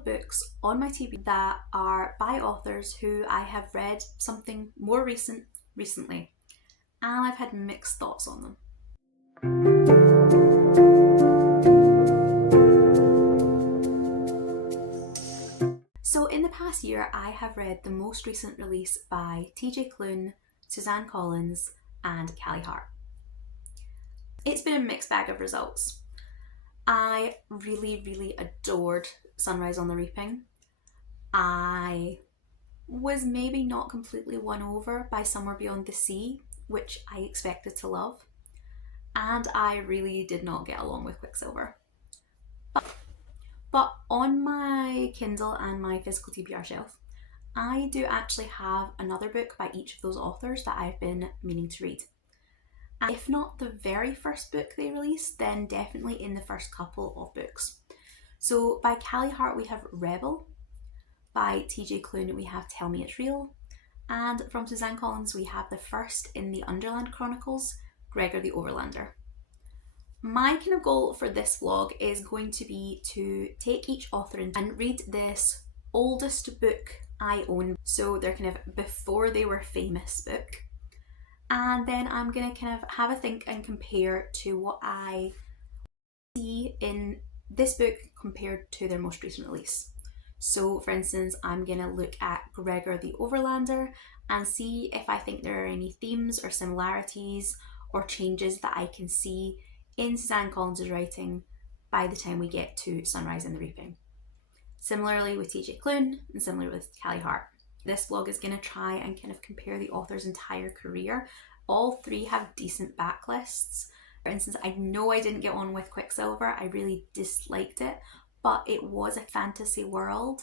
of books on my TBR that are by authors who I have read something more recently, and I've had mixed thoughts on them. So in the past year, I have read the most recent release by TJ Klune, Suzanne Collins, and Callie Hart. It's been a mixed bag of results. I really adored Sunrise on the Reaping. I was maybe not completely won over by Somewhere Beyond the Sea, which I expected to love. And I really did not get along with Quicksilver. But on my Kindle and my physical TBR shelf, I do actually have another book by each of those authors that I've been meaning to read. And if not the very first book they released, then definitely in the first couple of books. So by Callie Hart we have Rebel, by TJ Klune we have Tell Me It's Real, and from Suzanne Collins we have the first in the Underland Chronicles, Gregor the Overlander. My kind of goal for this vlog is going to be to take each author and read this oldest book I own, so they're kind of before they were famous book, and then I'm going to kind of have a think and compare to what I see in this book compared to their most recent release. So for instance, I'm going to look at Gregor the Overlander and see if I think there are any themes or similarities or changes that I can see in Suzanne Collins' writing by the time we get to Sunrise on the Reaping. Similarly with TJ Klune and similarly with Callie Hart. This vlog is going to try and kind of compare the author's entire career. All three have decent backlists. For instance, I know I didn't get on with Quicksilver, I really disliked it, but it was a fantasy world,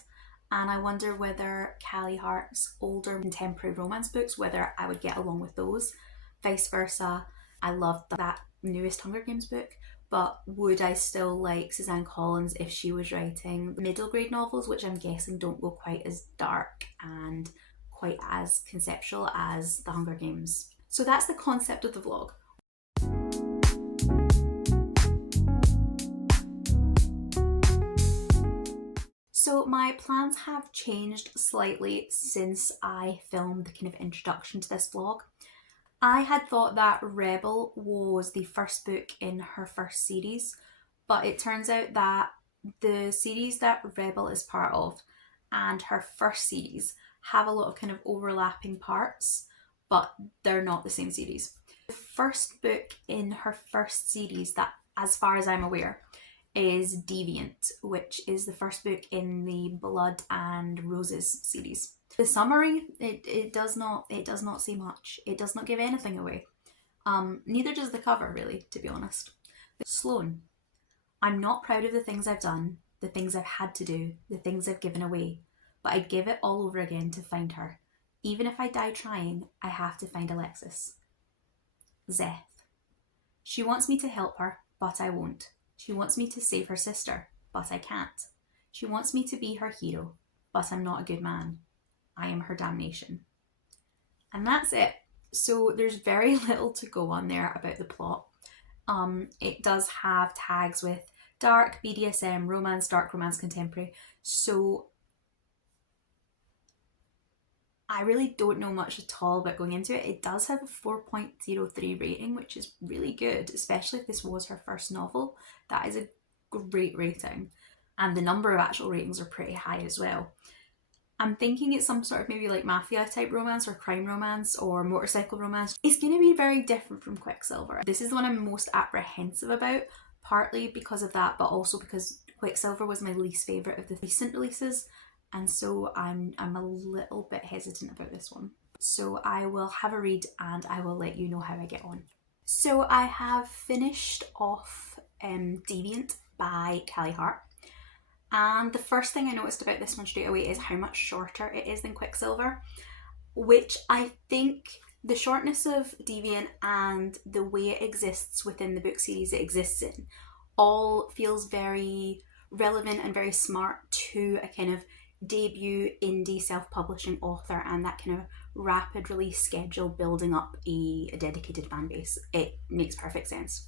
and I wonder whether Callie Hart's older contemporary romance books, whether I would get along with those. Vice versa, I loved that newest Hunger Games book, but would I still like Suzanne Collins if she was writing middle grade novels, which I'm guessing don't go quite as dark and quite as conceptual as the Hunger Games. So that's the concept of the vlog. So my plans have changed slightly since I filmed the kind of introduction to this vlog. I had thought that Rebel was the first book in her first series, but it turns out that the series that Rebel is part of and her first series have a lot of kind of overlapping parts, but they're not the same series. The first book in her first series that, as far as I'm aware, is Deviant, which is the first book in the Blood and Roses series. The summary, it does not say much. It does not give anything away. Neither does the cover, really, to be honest. Sloane. I'm not proud of the things I've done, the things I've had to do, the things I've given away, but I'd give it all over again to find her. Even if I die trying, I have to find Alexis. Zeth. She wants me to help her, but I won't. She wants me to save her sister, but I can't. She wants me to be her hero, but I'm not a good man. I am her damnation. And that's it. So there's very little to go on there about the plot. It does have tags with dark, BDSM, romance, dark romance, contemporary. So I really don't know much at all about going into it. It does have a 4.03 rating, which is really good, especially if this was her first novel. That is a great rating. And the number of actual ratings are pretty high as well. I'm thinking it's some sort of maybe like mafia type romance or crime romance or motorcycle romance. It's going to be very different from Quicksilver. This is the one I'm most apprehensive about, partly because of that, but also because Quicksilver was my least favourite of the recent releases, and so I'm a little bit hesitant about this one. So I will have a read and I will let you know how I get on. So I have finished off Deviant by Callie Hart. And the first thing I noticed about this one straight away is how much shorter it is than Quicksilver, which I think the shortness of Deviant and the way it exists within the book series it exists in all feels very relevant and very smart to a kind of debut indie self-publishing author and that kind of rapid release schedule building up a dedicated fan base. It makes perfect sense.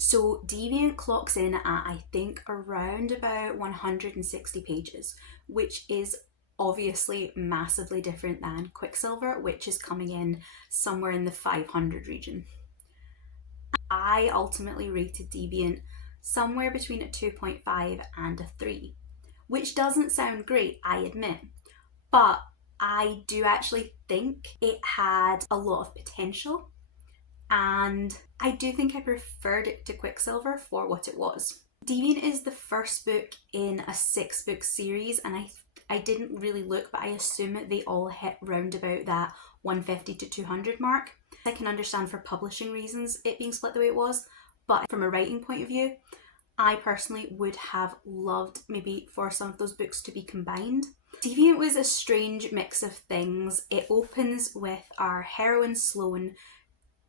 So Deviant clocks in at, I think, around about 160 pages, which is obviously massively different than Quicksilver, which is coming in somewhere in the 500 region. I ultimately rated Deviant somewhere between a 2.5 and a 3, which doesn't sound great, I admit, but I do actually think it had a lot of potential, and I do think I preferred it to Quicksilver for what it was. Deviant is the first book in a 6-book series, and I didn't really look, but I assume that they all hit round about that 150 to 200 mark. I can understand for publishing reasons it being split the way it was, but from a writing point of view, I personally would have loved maybe for some of those books to be combined. Deviant was a strange mix of things. It opens with our heroine Sloane.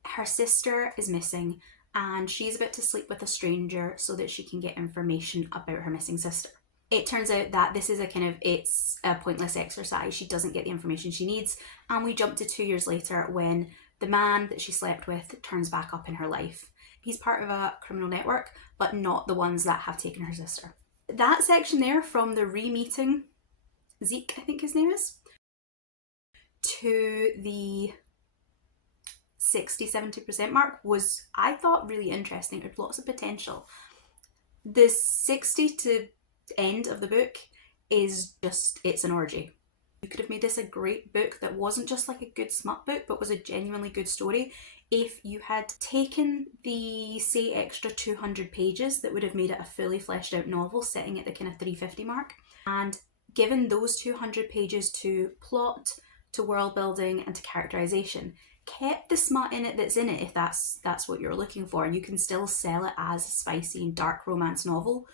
Her sister is missing and she's about to sleep with a stranger so that she can get information about her missing sister. It turns out that this is it's a pointless exercise. She doesn't get the information she needs, and we jump to 2 years later when the man that she slept with turns back up in her life. He's part of a criminal network, but not the ones that have taken her sister. That section there, from the re-meeting Zeke, I think his name is, to the 60-70% mark, was, I thought, really interesting. It had lots of potential. The 60 to end of the book is just, it's an orgy. You could have made this a great book that wasn't just like a good smut book, but was a genuinely good story if you had taken the, say, extra 200 pages that would have made it a fully fleshed out novel setting at the kind of 350 mark, and given those 200 pages to plot, to world building, and to characterization. Kept the smut in it that's in it if that's what you're looking for, and you can still sell it as a spicy and dark romance novel.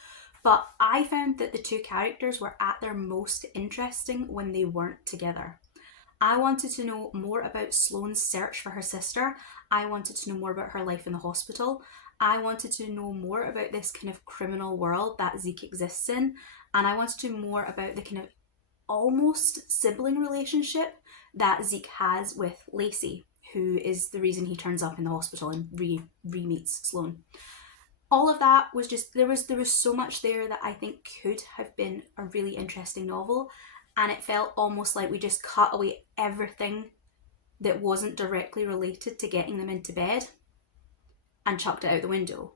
But I found that the two characters were at their most interesting when they weren't together. I wanted to know more about Sloane's search for her sister. I wanted to know more about her life in the hospital. I wanted to know more about this kind of criminal world that Zeke exists in. And I wanted to know more about the kind of almost sibling relationship that Zeke has with Lacey, who is the reason he turns up in the hospital and re-meets Sloane. All of that was just, there was so much there that I think could have been a really interesting novel, and it felt almost like we just cut away everything that wasn't directly related to getting them into bed and chucked it out the window.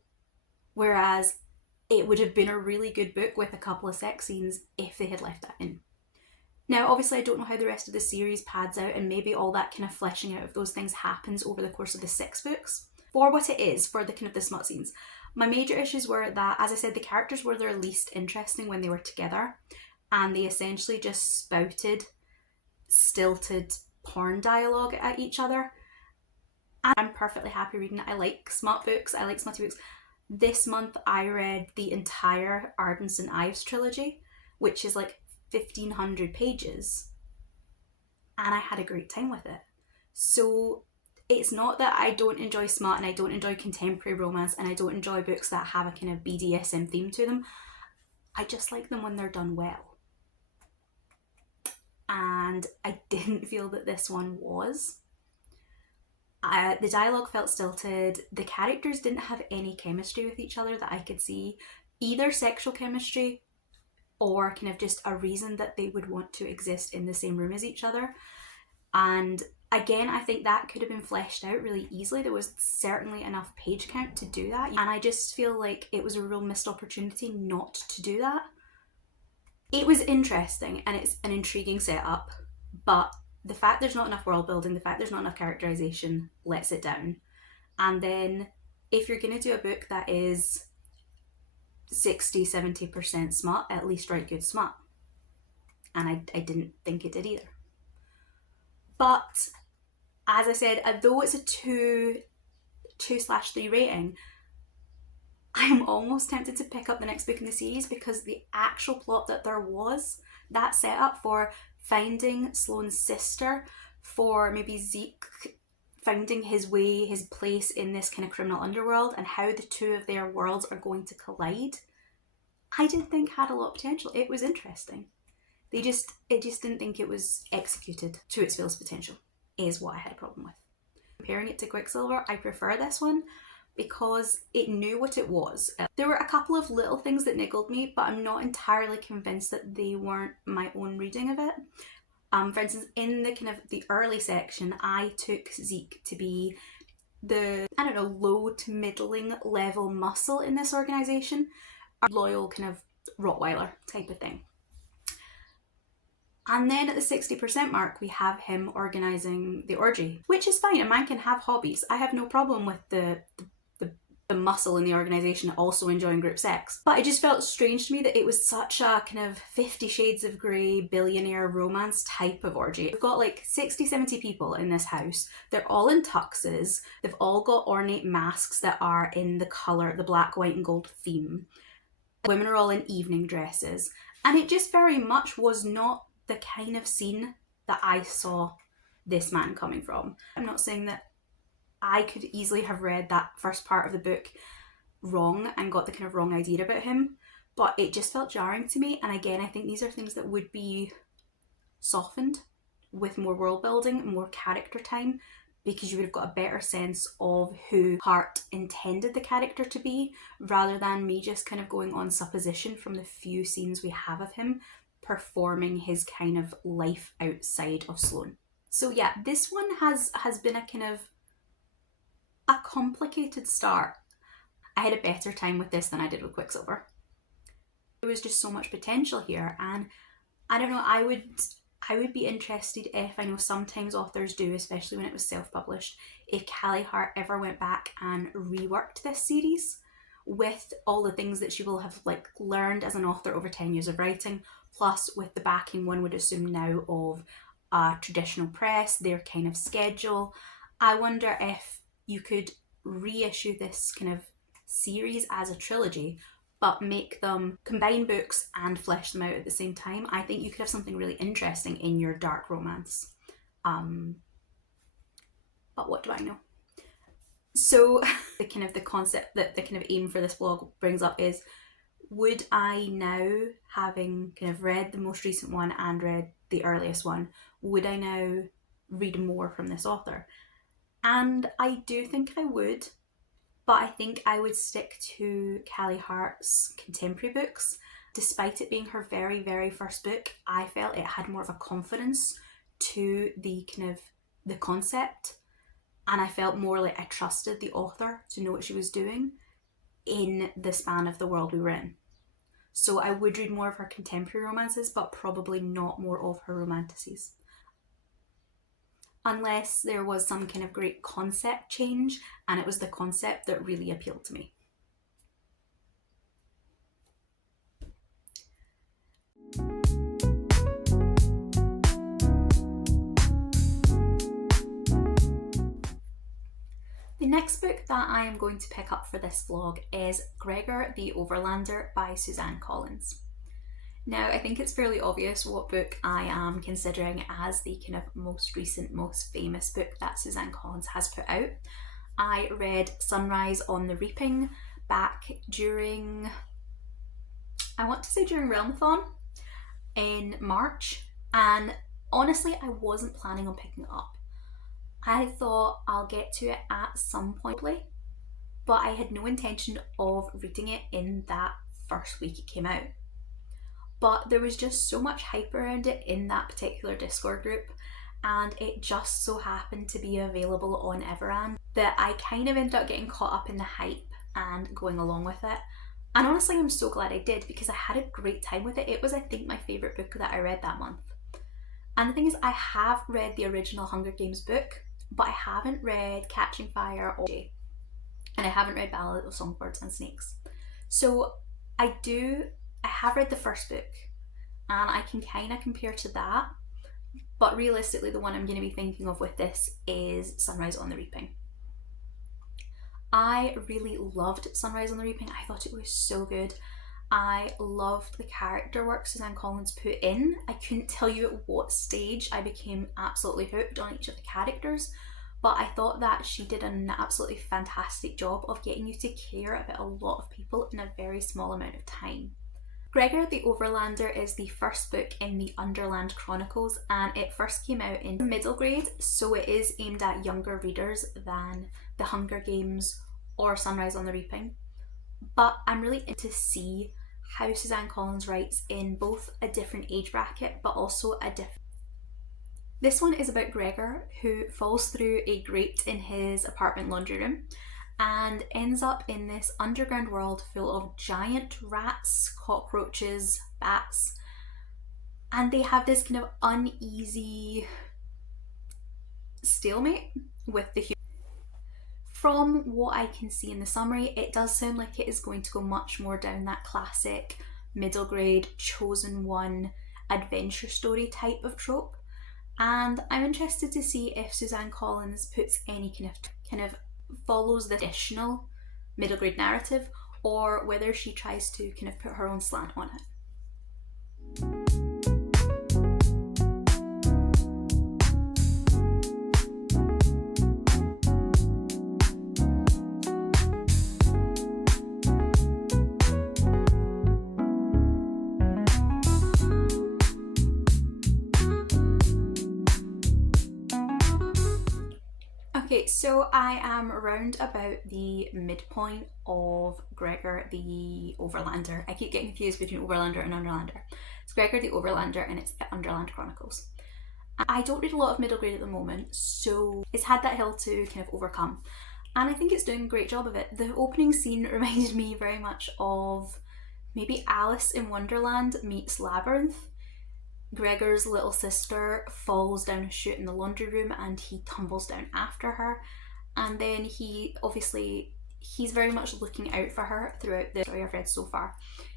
Whereas it would have been a really good book with a couple of sex scenes if they had left that in. Now, obviously, I don't know how the rest of the series pads out, and maybe all that kind of fleshing out of those things happens over the course of the 6 books. For what it is, for the kind of the smut scenes, my major issues were that, as I said, the characters were their least interesting when they were together, and they essentially just spouted stilted porn dialogue at each other. And I'm perfectly happy reading it. I like smut books, I like smutty books. This month I read the entire Ardens and Ives trilogy, which is like 1,500 pages, and I had a great time with it. So it's not that I don't enjoy smut and I don't enjoy contemporary romance and I don't enjoy books that have a kind of BDSM theme to them. I just like them when they're done well. And I didn't feel that this one was. The dialogue felt stilted. The characters didn't have any chemistry with each other that I could see. Either sexual chemistry or kind of just a reason that they would want to exist in the same room as each other. And again, I think that could have been fleshed out really easily. There was certainly enough page count to do that. And I just feel like it was a real missed opportunity not to do that. It was interesting and it's an intriguing setup, but the fact there's not enough world building, the fact there's not enough characterization lets it down. And then if you're going to do a book that is 60-70% smut, at least write good smut. And I didn't think it did either. But as I said, though it's a 2/3 rating, I'm almost tempted to pick up the next book in the series because the actual plot that there was, that setup for finding Sloane's sister, for maybe Zeke finding his way, his place in this kind of criminal underworld, and how the two of their worlds are going to collide, I did think had a lot of potential. It was interesting. I just didn't think it was executed to its fullest potential, is what I had a problem with. Comparing it to Quicksilver, I prefer this one, because it knew what it was. There were a couple of little things that niggled me, but I'm not entirely convinced that they weren't my own reading of it. For instance, in the kind of the early section, I took Zeke to be the, I don't know, low to middling level muscle in this organisation, a loyal kind of Rottweiler type of thing. And then at the 60% mark, we have him organising the orgy, which is fine. A man can have hobbies. I have no problem with the muscle in the organisation also enjoying group sex. But it just felt strange to me that it was such a kind of 50 Shades of Grey billionaire romance type of orgy. We've got like 60, 70 people in this house. They're all in tuxes. They've all got ornate masks that are in the colour, the black, white and gold theme. Women are all in evening dresses. And it just very much was not the kind of scene that I saw this man coming from. I'm not saying that I could easily have read that first part of the book wrong and got the kind of wrong idea about him, but it just felt jarring to me. And again, I think these are things that would be softened with more world building, more character time, because you would have got a better sense of who Hart intended the character to be, rather than me just kind of going on supposition from the few scenes we have of him performing his kind of life outside of Sloane. So yeah, this one has been a kind of a complicated start. I had a better time with this than I did with Quicksilver. There was just so much potential here, and I don't know, I would be interested if, I know sometimes authors do, especially when it was self-published, if Callie Hart ever went back and reworked this series with all the things that she will have like learned as an author over 10 years of writing, plus with the backing one would assume now of a traditional press, their kind of schedule. I wonder if you could reissue this kind of series as a trilogy, but make them combine books and flesh them out at the same time. I think you could have something really interesting in your dark romance. But what do I know? So the kind of the concept that the kind of aim for this blog brings up is, would I now, having kind of read the most recent one and read the earliest one, would I now read more from this author? And I do think I would, but I think I would stick to Callie Hart's contemporary books. Despite it being her very, very first book, I felt it had more of a confidence to the kind of the concept, and I felt more like I trusted the author to know what she was doing in the span of the world we were in. So I would read more of her contemporary romances, but probably not more of her romanticises. Unless there was some kind of great concept change, and it was the concept that really appealed to me. The next book that I am going to pick up for this vlog is Gregor the Overlander by Suzanne Collins. Now, I think it's fairly obvious what book I am considering as the kind of most recent, most famous book that Suzanne Collins has put out. I read Sunrise on the Reaping back during, I want to say during Realmathon in March, and honestly I wasn't planning on picking it up. I thought I'll get to it at some point, but I had no intention of reading it in that first week it came out. But there was just so much hype around it in that particular Discord group, and it just so happened to be available on Everand that I kind of ended up getting caught up in the hype and going along with it. And honestly, I'm so glad I did, because I had a great time with it. It was, I think, my favourite book that I read that month. And the thing is, I have read the original Hunger Games book, but I haven't read Catching Fire or Day, and I haven't read Ballad of Songbirds and Snakes. So I have read the first book, and I can kind of compare to that, but realistically the one I'm going to be thinking of with this is Sunrise on the Reaping. I really loved Sunrise on the Reaping. I thought it was so good. I loved the character work Suzanne Collins put in. I couldn't tell you at what stage I became absolutely hooked on each of the characters, but I thought that she did an absolutely fantastic job of getting you to care about a lot of people in a very small amount of time. Gregor the Overlander is the first book in the Underland Chronicles, and it first came out in middle grade, so it is aimed at younger readers than the Hunger Games or Sunrise on the Reaping. But I'm really into to see how Suzanne Collins writes in both a different age bracket but also a different... This one is about Gregor, who falls through a grate in his apartment laundry room and ends up in this underground world full of giant rats, cockroaches, bats, and they have this kind of uneasy stalemate with the humans. From what I can see in the summary, it does sound like it is going to go much more down that classic middle grade chosen one adventure story type of trope, and I'm interested to see if Suzanne Collins puts any kind of follows the traditional middle grade narrative, or whether she tries to kind of put her own slant on it. Okay, so I am around about the midpoint of Gregor the Overlander. I keep getting confused between Overlander and Underlander. It's Gregor the Overlander and it's the Underland Chronicles. I don't read a lot of middle grade at the moment, so it's had that hill to kind of overcome. And I think it's doing a great job of it. The opening scene reminded me very much of maybe Alice in Wonderland meets Labyrinth. Gregor's little sister falls down a chute in the laundry room and he tumbles down after her, and then he's very much looking out for her throughout the story I've read so far.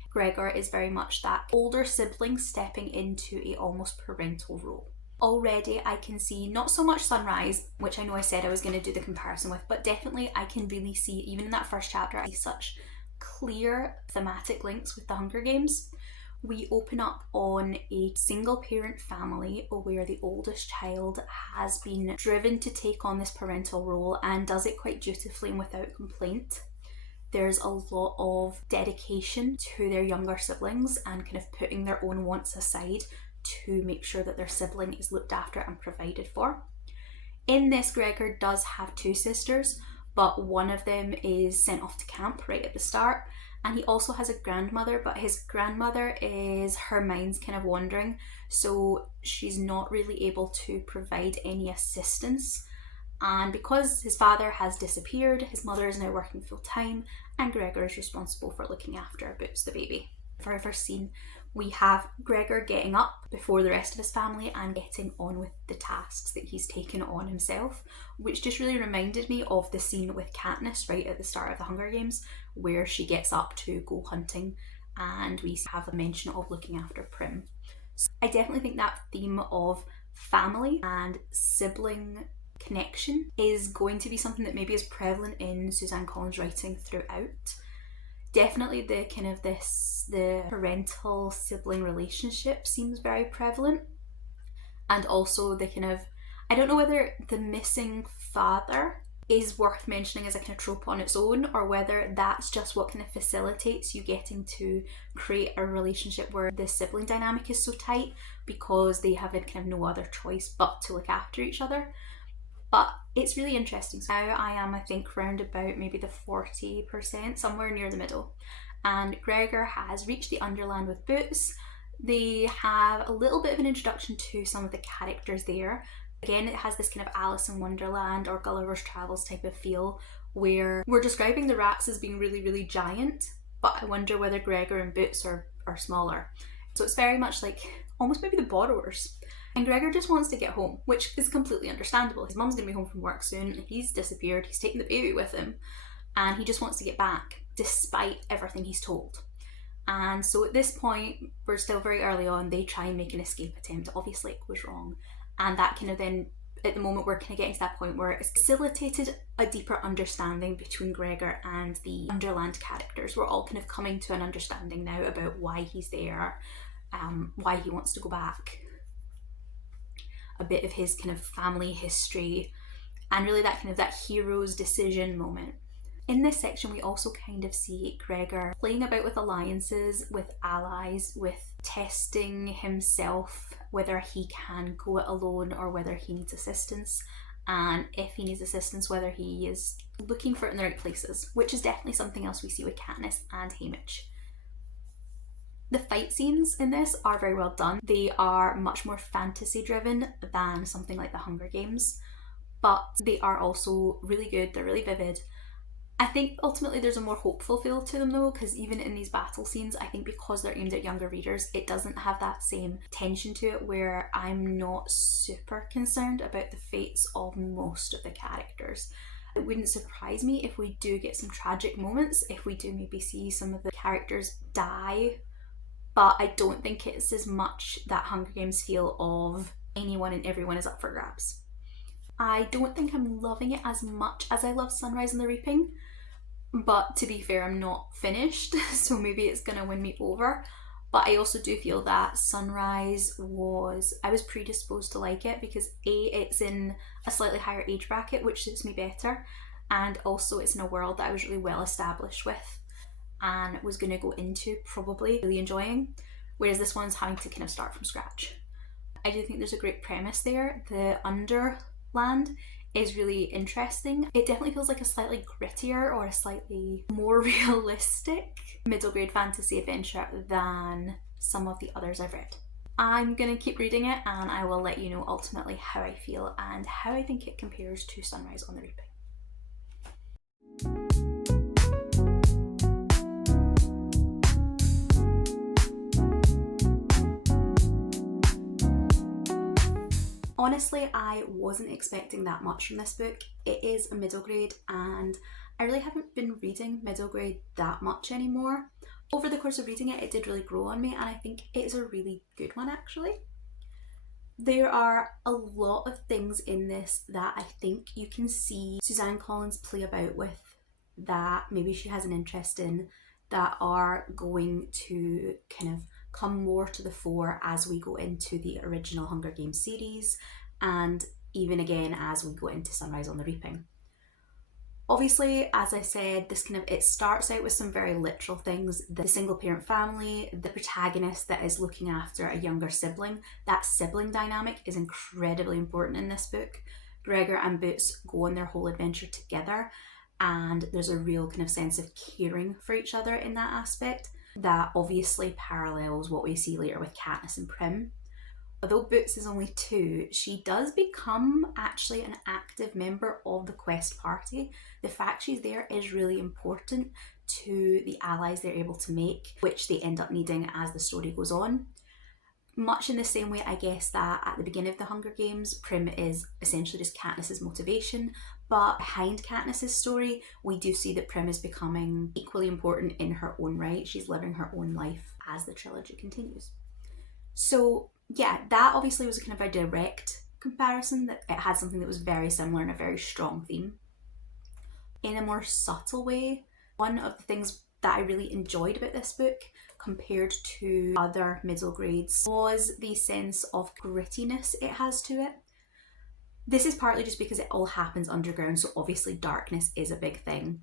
Gregor is very much that older sibling stepping into a almost parental role. Already I can see not so much Sunrise, which I know I said I was going to do the comparison with, but definitely I can really see, even in that first chapter, I see such clear thematic links with the Hunger Games. We open up on a single parent family where the oldest child has been driven to take on this parental role and does it quite dutifully and without complaint. There's a lot of dedication to their younger siblings and kind of putting their own wants aside to make sure that their sibling is looked after and provided for. In this, Gregor does have two sisters, but one of them is sent off to camp right at the start. And he also has a grandmother, but his grandmother her mind's kind of wandering, so she's not really able to provide any assistance. And because his father has disappeared, his mother is now working full time, and Gregor is responsible for looking after Boots the baby. For our first scene, we have Gregor getting up before the rest of his family and getting on with the tasks that he's taken on himself, which just really reminded me of the scene with Katniss right at the start of the Hunger Games, where she gets up to go hunting and we have a mention of looking after Prim. So I definitely think that theme of family and sibling connection is going to be something that maybe is prevalent in Suzanne Collins' writing throughout. Definitely the parental sibling relationship seems very prevalent, and also the kind of, I don't know whether the missing father is worth mentioning as a kind of trope on its own, or whether that's just what kind of facilitates you getting to create a relationship where the sibling dynamic is so tight because they have kind of no other choice but to look after each other. But it's really interesting. So now I am, I think, round about maybe the 40%, somewhere near the middle. And Gregor has reached the Underland with Boots. They have a little bit of an introduction to some of the characters there. Again, it has this kind of Alice in Wonderland or Gulliver's Travels type of feel, where we're describing the rats as being really, really giant, but I wonder whether Gregor and Boots are smaller. So it's very much like almost maybe the borrowers. And Gregor just wants to get home, which is completely understandable. His mum's going to be home from work soon, he's disappeared, he's taken the baby with him, and he just wants to get back, despite everything he's told. And so at this point, we're still very early on, they try and make an escape attempt. Obviously it goes wrong. And that kind of then, at the moment, we're kind of getting to that point where it's facilitated a deeper understanding between Gregor and the Underland characters. We're all kind of coming to an understanding now about why he's there, why he wants to go back, a bit of his kind of family history, and really that kind of that hero's decision moment. In this section, we also kind of see Gregor playing about with alliances, with allies, with testing himself, whether he can go it alone or whether he needs assistance. and if he needs assistance, whether he is looking for it in the right places, which is definitely something else we see with Katniss and Haymitch. The fight scenes in this are very well done. They are much more fantasy driven than something like the Hunger Games, but they are also really good, they're really vivid. I think ultimately there's a more hopeful feel to them though, because even in these battle scenes, I think because they're aimed at younger readers, it doesn't have that same tension to it, where I'm not super concerned about the fates of most of the characters. It wouldn't surprise me if we do get some tragic moments, if we do maybe see some of the characters die, but I don't think it's as much that Hunger Games feel of anyone and everyone is up for grabs. I don't think I'm loving it as much as I love Sunrise and the Reaping, but to be fair, I'm not finished, so maybe it's gonna win me over. But I also do feel that Sunrise I was predisposed to like it because A, it's in a slightly higher age bracket, which suits me better, and also it's in a world that I was really well established with and was gonna go into probably really enjoying, whereas this one's having to kind of start from scratch. I do think there's a great premise there. The Underland is really interesting. It definitely feels like a slightly grittier or a slightly more realistic middle grade fantasy adventure than some of the others I've read. I'm gonna keep reading it and I will let you know ultimately how I feel and how I think it compares to Sunrise on the Reaping. Honestly, I wasn't expecting that much from this book. It is a middle grade and I really haven't been reading middle grade that much anymore. Over the course of reading it, it did really grow on me and I think it is a really good one actually. There are a lot of things in this that I think you can see Suzanne Collins play about with, that maybe she has an interest in, that are going to kind of come more to the fore as we go into the original Hunger Games series and even again as we go into Sunrise on the Reaping. Obviously, as I said, it starts out with some very literal things. The single parent family, the protagonist that is looking after a younger sibling, that sibling dynamic is incredibly important in this book. Gregor and Boots go on their whole adventure together and there's a real kind of sense of caring for each other in that aspect that obviously parallels what we see later with Katniss and Prim. Although Boots is only 2, she does become actually an active member of the quest party. The fact she's there is really important to the allies they're able to make, which they end up needing as the story goes on. Much in the same way, I guess, that at the beginning of the Hunger Games, Prim is essentially just Katniss's motivation, but behind Katniss's story, we do see that Prim is becoming equally important in her own right. She's living her own life as the trilogy continues. So yeah, that obviously was kind of a direct comparison, that it had something that was very similar and a very strong theme. In a more subtle way, one of the things that I really enjoyed about this book compared to other middle grades was the sense of grittiness it has to it. This is partly just because it all happens underground, so obviously darkness is a big thing,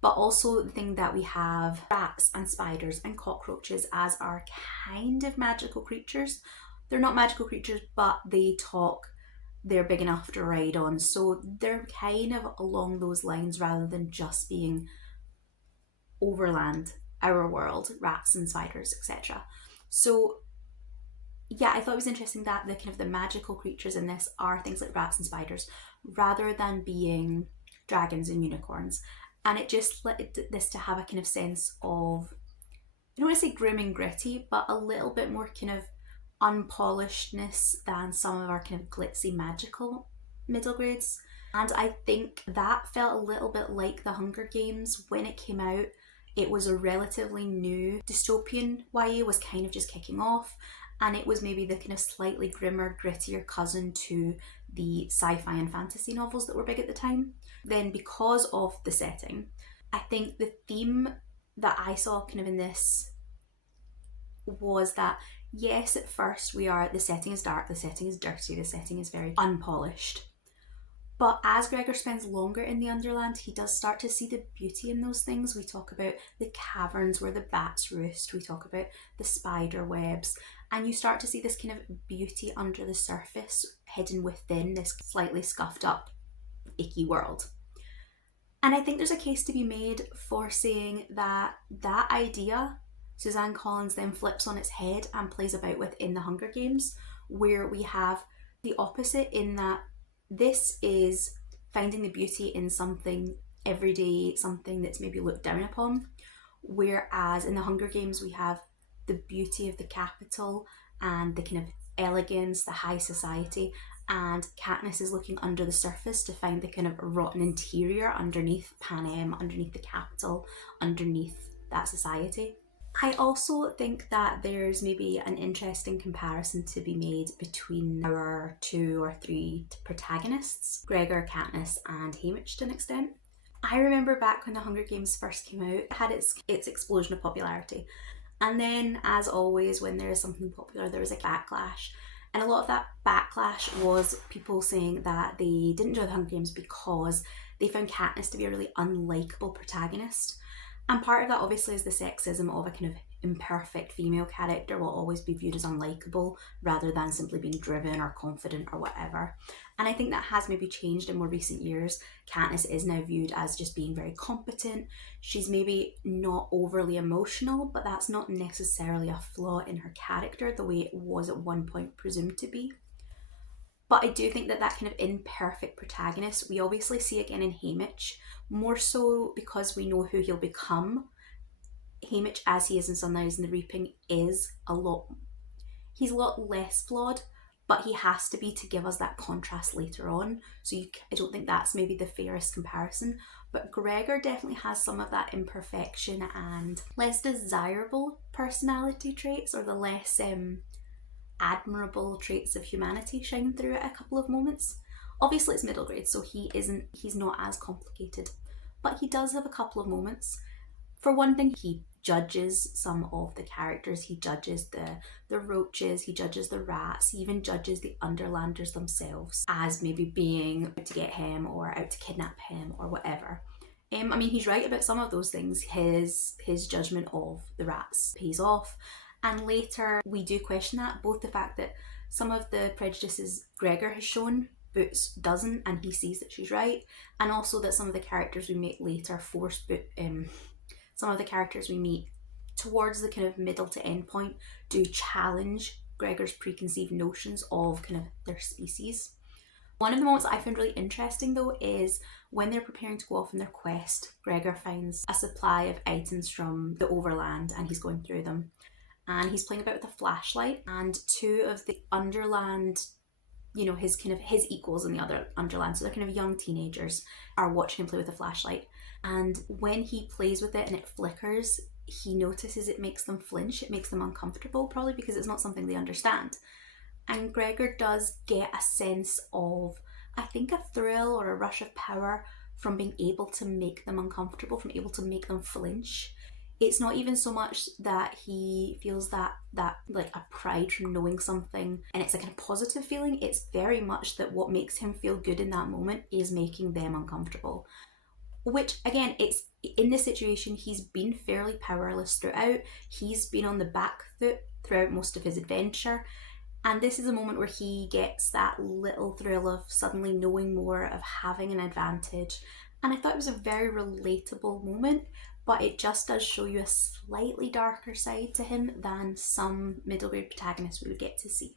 but also the thing that we have rats and spiders and cockroaches as our kind of magical creatures. They're not magical creatures, but they talk, they're big enough to ride on, so they're kind of along those lines rather than just being Overland, our world, rats and spiders, etc. So yeah, I thought it was interesting that the magical creatures in this are things like rats and spiders rather than being dragons and unicorns. And it just led this to have a kind of sense of, I don't want to say grim and gritty, but a little bit more kind of unpolishedness than some of our kind of glitzy magical middle grades. And I think that felt a little bit like the Hunger Games when it came out. It was a relatively new dystopian YA, was kind of just kicking off, and it was maybe the kind of slightly grimmer, grittier cousin to the sci-fi and fantasy novels that were big at the time. Then because of the setting, I think the theme that I saw kind of in this was that yes, at first the setting is dark, the setting is dirty, the setting is very unpolished. But as Gregor spends longer in the Underland, he does start to see the beauty in those things. We talk about the caverns where the bats roost, we talk about the spider webs, and you start to see this kind of beauty under the surface hidden within this slightly scuffed up, icky world. And I think there's a case to be made for saying that that idea Suzanne Collins then flips on its head and plays about with in the Hunger Games, where we have the opposite in that this is finding the beauty in something everyday, something that's maybe looked down upon, whereas in the Hunger Games we have the beauty of the capital and the kind of elegance, the high society, and Katniss is looking under the surface to find the kind of rotten interior underneath Panem, underneath the capital, underneath that society. I also think that there's maybe an interesting comparison to be made between our 2 or 3 protagonists, Gregor, Katniss, and Haymitch to an extent. I remember back when the Hunger Games first came out, it had its explosion of popularity. And then, as always, when there is something popular, there is a backlash. And a lot of that backlash was people saying that they didn't enjoy the Hunger Games because they found Katniss to be a really unlikable protagonist. And part of that obviously is the sexism of a kind of imperfect female character will always be viewed as unlikable rather than simply being driven or confident or whatever. And I think that has maybe changed in more recent years. Katniss is now viewed as just being very competent. She's maybe not overly emotional, but that's not necessarily a flaw in her character the way it was at one point presumed to be. But I do think that that kind of imperfect protagonist, we obviously see again in Haymitch, more so because we know who he'll become. Haymitch, as he is in Sunrise and the Reaping, he's a lot less flawed, but he has to be to give us that contrast later on. So I don't think that's maybe the fairest comparison. But Gregor definitely has some of that imperfection and less desirable personality traits, or the less admirable traits of humanity shine through at a couple of moments. Obviously it's middle grade, so he's not as complicated, but he does have a couple of moments. For one thing, he judges some of the characters. He judges the roaches, he judges the rats, he even judges the Underlanders themselves as maybe being out to get him or out to kidnap him or whatever. I mean, he's right about some of those things. His judgment of the rats pays off. And later we do question that, both the fact that some of the prejudices Gregor has shown, Boots doesn't, and he sees that she's right, and also that some of the characters we meet later some of the characters we meet towards the kind of middle to end point do challenge Gregor's preconceived notions of kind of their species. One of the moments I found really interesting though is when they're preparing to go off on their quest, Gregor finds a supply of items from the Overland and he's going through them. And he's playing about with a flashlight, and 2 of the Underland, his equals in the other Underland, so they're kind of young teenagers, are watching him play with a flashlight. And when he plays with it and it flickers, he notices it makes them flinch, it makes them uncomfortable, probably because it's not something they understand. And Gregor does get a sense of, I think, a thrill or a rush of power from being able to make them uncomfortable, from able to make them flinch. It's not even so much that he feels that like a pride from knowing something and it's a kind of positive feeling. It's very much that what makes him feel good in that moment is making them uncomfortable. Which again, it's in this situation, he's been fairly powerless throughout. He's been on the back foot throughout most of his adventure. And this is a moment where he gets that little thrill of suddenly knowing more, of having an advantage. And I thought it was a very relatable moment, but it just does show you a slightly darker side to him than some middle grade protagonists we would get to see.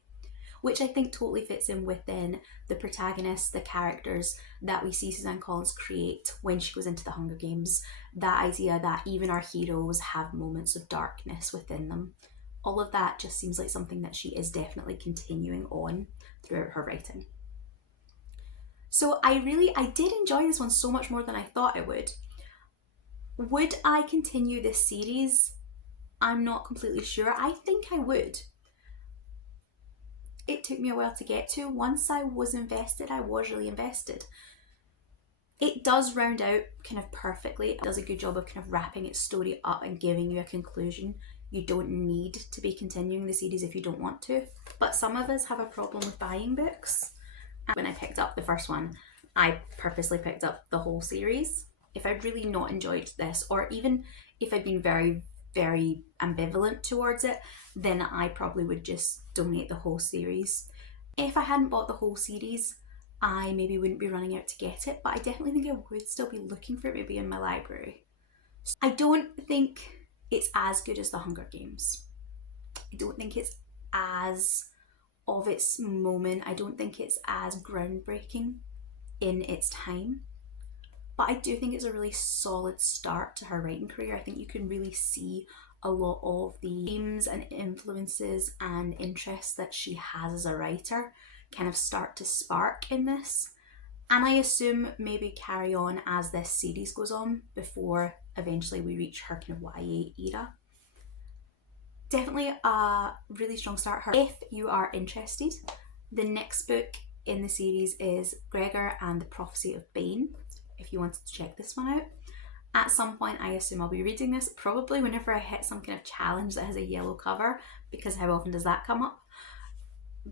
Which I think totally fits in within the protagonists, the characters that we see Suzanne Collins create when she goes into the Hunger Games. That idea that even our heroes have moments of darkness within them. All of that just seems like something that she is definitely continuing on throughout her writing. So I did enjoy this one so much more than I thought I would. Would I continue this series? I'm not completely sure. I think I would. It took me a while to get to. Once I was invested, I was really invested. It does round out kind of perfectly. It does a good job of kind of wrapping its story up and giving you a conclusion. You don't need to be continuing the series if you don't want to. But some of us have a problem with buying books. And when I picked up the first one, I purposely picked up the whole series. If I'd really not enjoyed this, or even if I'd been very very ambivalent towards it, then I probably would just donate the whole series. If I hadn't bought the whole series, I maybe wouldn't be running out to get it, but I definitely think I would still be looking for it maybe in my library. I don't think it's as good as The Hunger Games. I don't think it's as of its moment. I don't think it's as groundbreaking in its time. But I do think it's a really solid start to her writing career. I think you can really see a lot of the themes and influences and interests that she has as a writer kind of start to spark in this. And I assume maybe carry on as this series goes on before eventually we reach her kind of YA era. Definitely a really strong start. If you are interested, the next book in the series is Gregor and the Prophecy of Bane, if you wanted to check this one out. At some point, I assume I'll be reading this, probably whenever I hit some kind of challenge that has a yellow cover, because how often does that come up?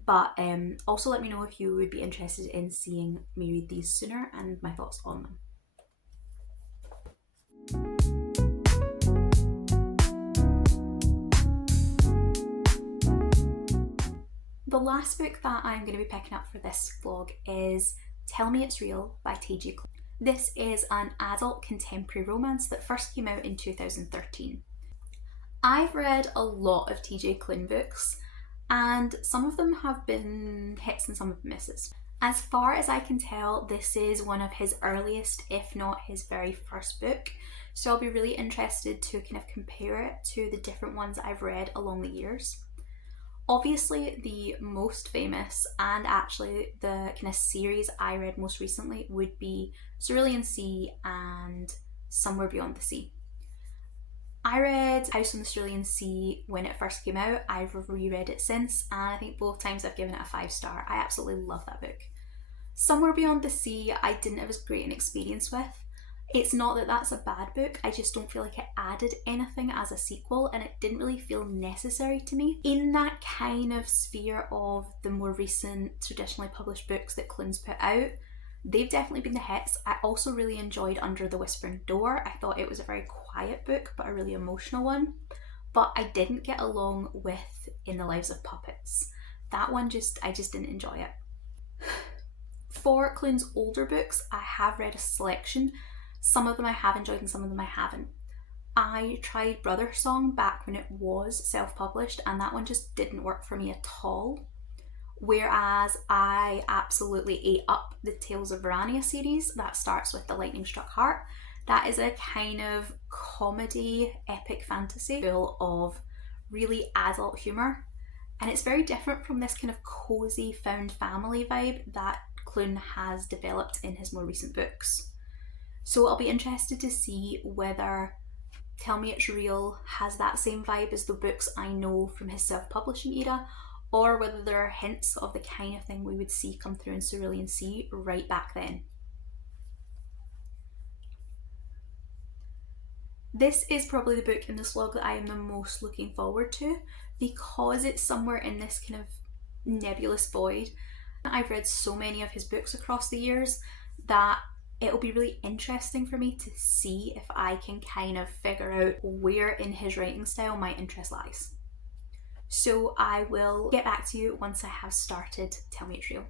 But also let me know if you would be interested in seeing me read these sooner and my thoughts on them. The last book that I'm going to be picking up for this vlog is Tell Me It's Real by T.J. Klune. This is an adult contemporary romance that first came out in 2013. I've read a lot of T.J. Klune books, and some of them have been hits and some have been misses. As far as I can tell, this is one of his earliest, if not his very first book, so I'll be really interested to kind of compare it to the different ones I've read along the years. Obviously, the most famous and actually the kind of series I read most recently would be Cerulean Sea and Somewhere Beyond the Sea. I read House on the Cerulean Sea when it first came out. I've reread it since, and I think both times I've given it a 5-star. I absolutely love that book. Somewhere Beyond the Sea, I didn't have as great an experience with. It's not that that's a bad book, I just don't feel like it added anything as a sequel, and it didn't really feel necessary to me. In that kind of sphere of the more recent traditionally published books that Klune's put out, they've definitely been the hits. I also really enjoyed Under the Whispering Door. I thought it was a very quiet book, but a really emotional one. But I didn't get along with In the Lives of Puppets. That one I just didn't enjoy it. For Klune's older books, I have read a selection. Some of them I have enjoyed and some of them I haven't. I tried Brother Song back when it was self-published, and that one just didn't work for me at all. Whereas I absolutely ate up the Tales of Verania series that starts with The Lightning Struck Heart. That is a kind of comedy, epic fantasy full of really adult humour. And it's very different from this kind of cozy found family vibe that Klune has developed in his more recent books. So I'll be interested to see whether Tell Me It's Real has that same vibe as the books I know from his self-publishing era, or whether there are hints of the kind of thing we would see come through in Cerulean Sea right back then. This is probably the book in this vlog that I am the most looking forward to, because it's somewhere in this kind of nebulous void. I've read so many of his books across the years that it'll be really interesting for me to see if I can kind of figure out where in his writing style my interest lies. So I will get back to you once I have started Tell Me It's Real.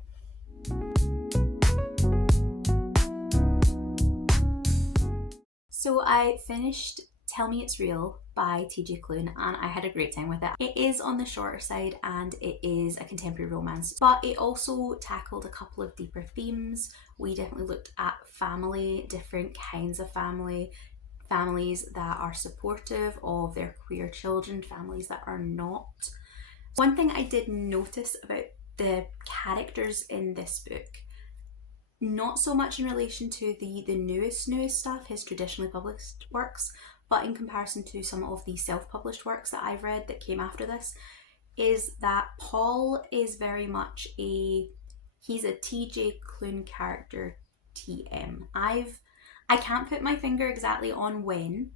So I finished Tell Me It's Real by T.J. Klune, and I had a great time with it. It is on the shorter side and it is a contemporary romance, but it also tackled a couple of deeper themes. We definitely looked at family, different kinds of family, families that are supportive of their queer children, families that are not. One thing I did notice about the characters in this book, not so much in relation to the newest stuff, his traditionally published works, but in comparison to some of the self-published works that I've read that came after this, is that Paul is very much he's a T.J. Klune character TM. I can't put my finger exactly on when,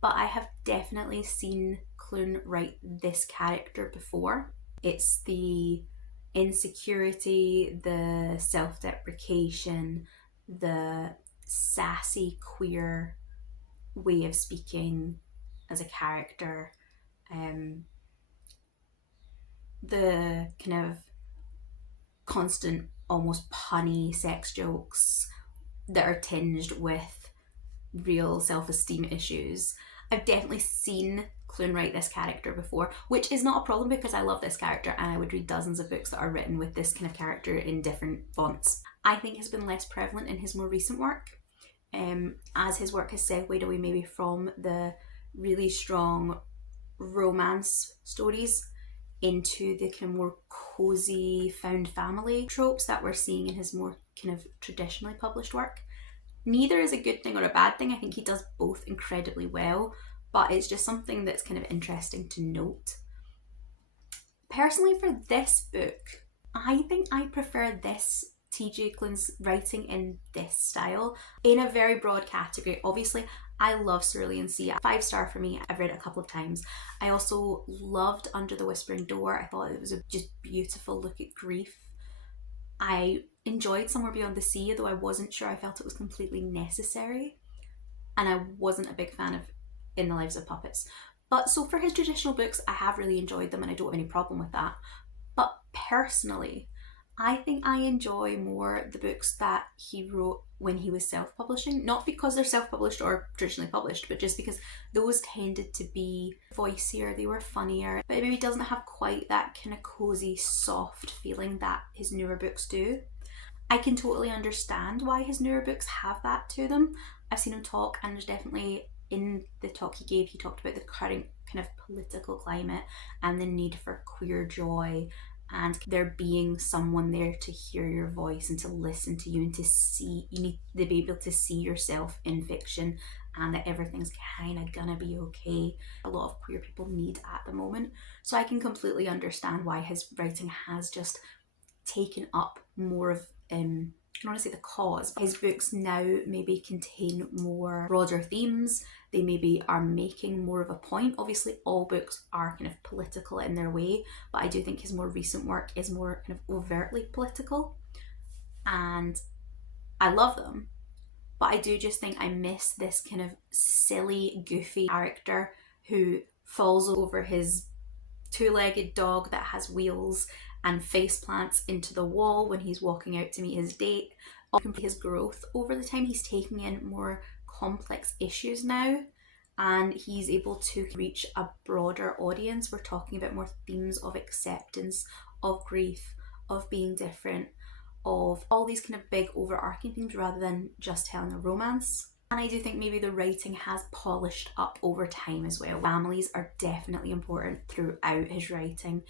but I have definitely seen Klune write this character before. It's the insecurity, the self-deprecation, the sassy queer way of speaking, as a character. The kind of constant, almost punny sex jokes that are tinged with real self-esteem issues. I've definitely seen Klune write this character before, which is not a problem because I love this character and I would read dozens of books that are written with this kind of character in different fonts. I think has been less prevalent in his more recent work, as his work has segued away maybe from the really strong romance stories into the kind of more cozy found family tropes that we're seeing in his more kind of traditionally published work. Neither is a good thing or a bad thing. I think he does both incredibly well, but it's just something that's kind of interesting to note. Personally, for this book, I think I prefer this TJ Klune's writing in this style in a very broad category. Obviously, I love Cerulean Sea. 5-star for me. I've read it a couple of times. I also loved Under the Whispering Door. I thought it was a just beautiful look at grief. I enjoyed Somewhere Beyond the Sea, though I wasn't sure I felt it was completely necessary. And I wasn't a big fan of In the Lives of Puppets. But so for his traditional books, I have really enjoyed them and I don't have any problem with that. But personally, I think I enjoy more the books that he wrote when he was self-publishing. Not because they're self-published or traditionally published, but just because those tended to be voicier, they were funnier, but it maybe doesn't have quite that kind of cozy, soft feeling that his newer books do. I can totally understand why his newer books have that to them. I've seen him talk, and there's definitely, in the talk he gave, he talked about the current kind of political climate and the need for queer joy and there being someone there to hear your voice and to listen to you and to see, you need to be able to see yourself in fiction and that everything's kind of gonna be okay. A lot of queer people need at the moment. So I can completely understand why his writing has just taken up more of, I don't want to say the cause. His books now maybe contain more broader themes. They maybe are making more of a point. Obviously, all books are kind of political in their way, but I do think his more recent work is more kind of overtly political. And I love them, but I do just think I miss this kind of silly, goofy character who falls over his two-legged dog that has wheels and face plants into the wall when he's walking out to meet his date. His growth over the time, he's taking in more complex issues now and he's able to reach a broader audience. We're talking about more themes of acceptance, of grief, of being different, of all these kind of big overarching themes rather than just telling a romance. And I do think maybe the writing has polished up over time as well. Families are definitely important throughout his writing.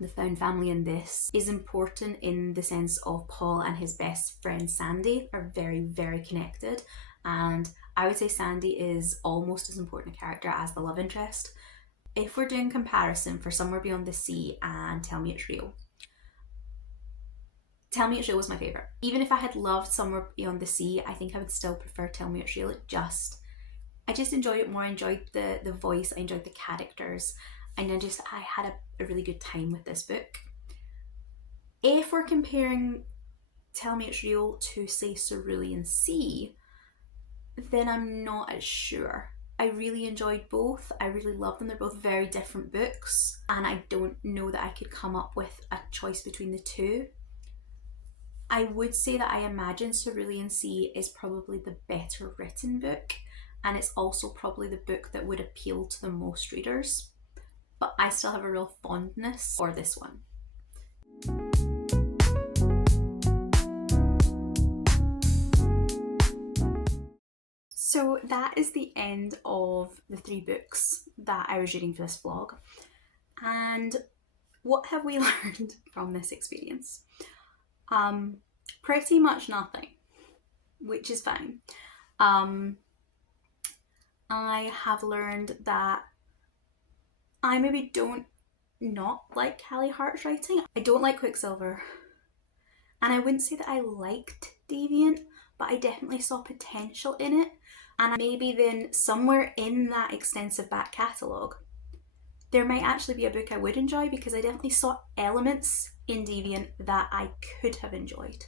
The found family in this is important in the sense of Paul and his best friend Sandy are very, very connected. And I would say Sandy is almost as important a character as the love interest. If we're doing comparison for Somewhere Beyond the Sea and Tell Me It's Real, Tell Me It's Real was my favourite. Even if I had loved Somewhere Beyond the Sea, I think I would still prefer Tell Me It's Real. I just enjoyed it more. I enjoyed the voice, I enjoyed the characters, and I had a really good time with this book. If we're comparing Tell Me It's Real to, say, Cerulean Sea, then I'm not as sure. I really enjoyed both. I really loved them. They're both very different books, and I don't know that I could come up with a choice between the two. I would say that I imagine Cerulean Sea is probably the better written book, and it's also probably the book that would appeal to the most readers. But I still have a real fondness for this one. So that is the end of the 3 books that I was reading for this vlog. And what have we learned from this experience? Pretty much nothing, which is fine. I have learned that I maybe don't not like Callie Hart's writing. I don't like Quicksilver, and I wouldn't say that I liked Deviant, but I definitely saw potential in it. And maybe then somewhere in that extensive back catalogue, there might actually be a book I would enjoy, because I definitely saw elements in Deviant that I could have enjoyed.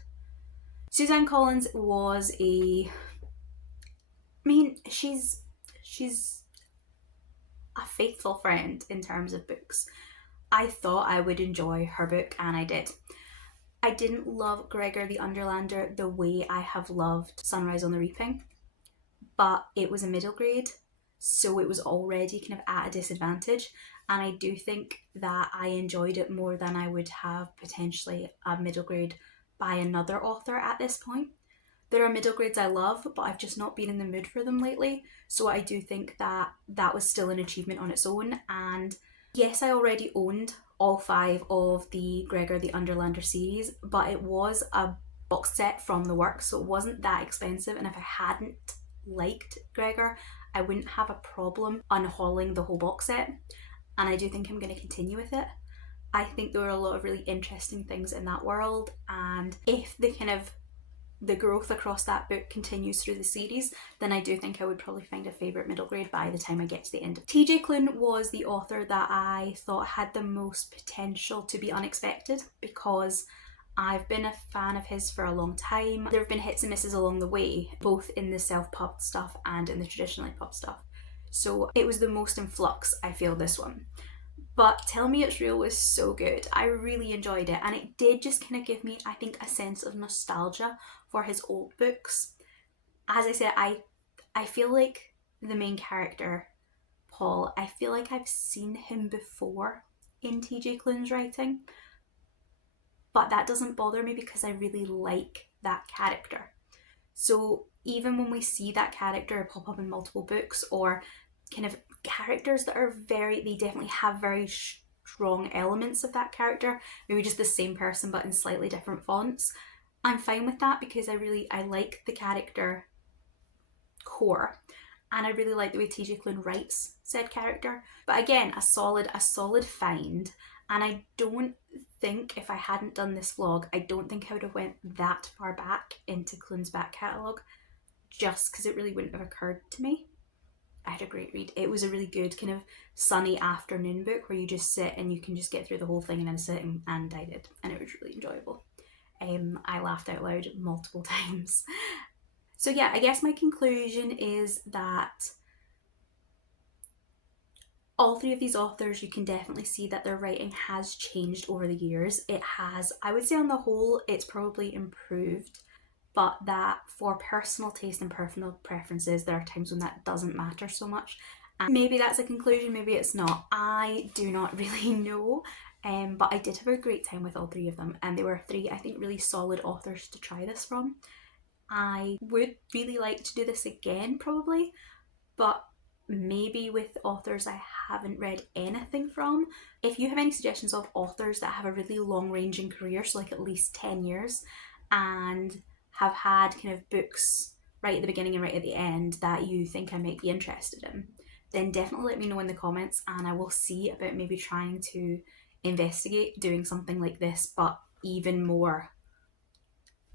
Suzanne Collins was she's a faithful friend in terms of books. I thought I would enjoy her book, and I did. I didn't love Gregor the Underlander the way I have loved Sunrise on the Reaping, but it was a middle grade, so it was already kind of at a disadvantage, and I do think that I enjoyed it more than I would have potentially a middle grade by another author at this point. There are middle grades I love, but I've just not been in the mood for them lately, so I do think that that was still an achievement on its own. And yes, I already owned all 5 of the Gregor the Underlander series, but it was a box set from the works, so it wasn't that expensive, and if I hadn't liked Gregor, I wouldn't have a problem unhauling the whole box set, and I do think I'm going to continue with it. I think there were a lot of really interesting things in that world, and if the growth across that book continues through the series, then I do think I would probably find a favourite middle grade by the time I get to the end of it. TJ Klune was the author that I thought had the most potential to be unexpected, because I've been a fan of his for a long time. There have been hits and misses along the way, both in the self-pub stuff and in the traditionally pub stuff. So it was the most in flux, I feel, this one. But Tell Me It's Real was so good. I really enjoyed it, and it did just kind of give me, I think, a sense of nostalgia for his old books. As I said, I feel like the main character, Paul, I feel like I've seen him before in TJ Klune's writing, but that doesn't bother me because I really like that character. So even when we see that character pop up in multiple books, or kind of characters that are they definitely have very strong elements of that character, maybe just the same person but in slightly different fonts, I'm fine with that, because I like the character core, and I really like the way TJ Klune writes said character. But again, a solid find, and I don't think, if I hadn't done this vlog, I don't think I would have went that far back into Klune's back catalogue, just because it really wouldn't have occurred to me. I had a great read. It was a really good kind of sunny afternoon book where you just sit and you can just get through the whole thing in a sitting, and I did, and it was really enjoyable. I laughed out loud multiple times. So yeah, I guess my conclusion is that all 3 of these authors, you can definitely see that their writing has changed over the years. It has, I would say on the whole, it's probably improved, but that for personal taste and personal preferences, there are times when that doesn't matter so much. And maybe that's a conclusion, maybe it's not. I do not really know, but I did have a great time with all 3 of them, and they were 3, I think, really solid authors to try this from. I would really like to do this again, probably, but maybe with authors I haven't read anything from. If you have any suggestions of authors that have a really long-ranging career, so like at least 10 years, and have had kind of books right at the beginning and right at the end that you think I might be interested in, then definitely let me know in the comments, and I will see about maybe trying to investigate doing something like this, but even more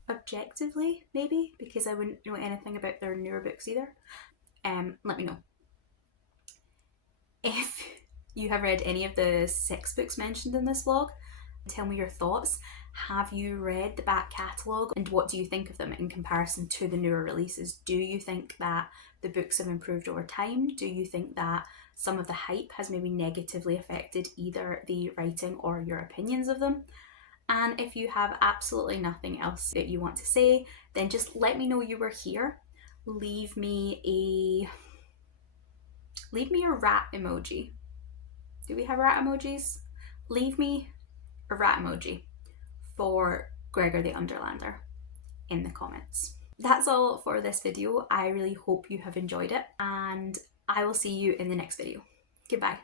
objectively, maybe, because I wouldn't know anything about their newer books either. Let me know. If you have read any of the 6 books mentioned in this vlog, tell me your thoughts. Have you read the back catalogue, and what do you think of them in comparison to the newer releases? Do you think that the books have improved over time? Do you think that some of the hype has maybe negatively affected either the writing or your opinions of them? And if you have absolutely nothing else that you want to say, then just let me know you were here. Leave me a rat emoji. Do we have rat emojis? Leave me a rat emoji for Gregor the Underlander in the comments. That's all for this video. I really hope you have enjoyed it, and I will see you in the next video. Goodbye.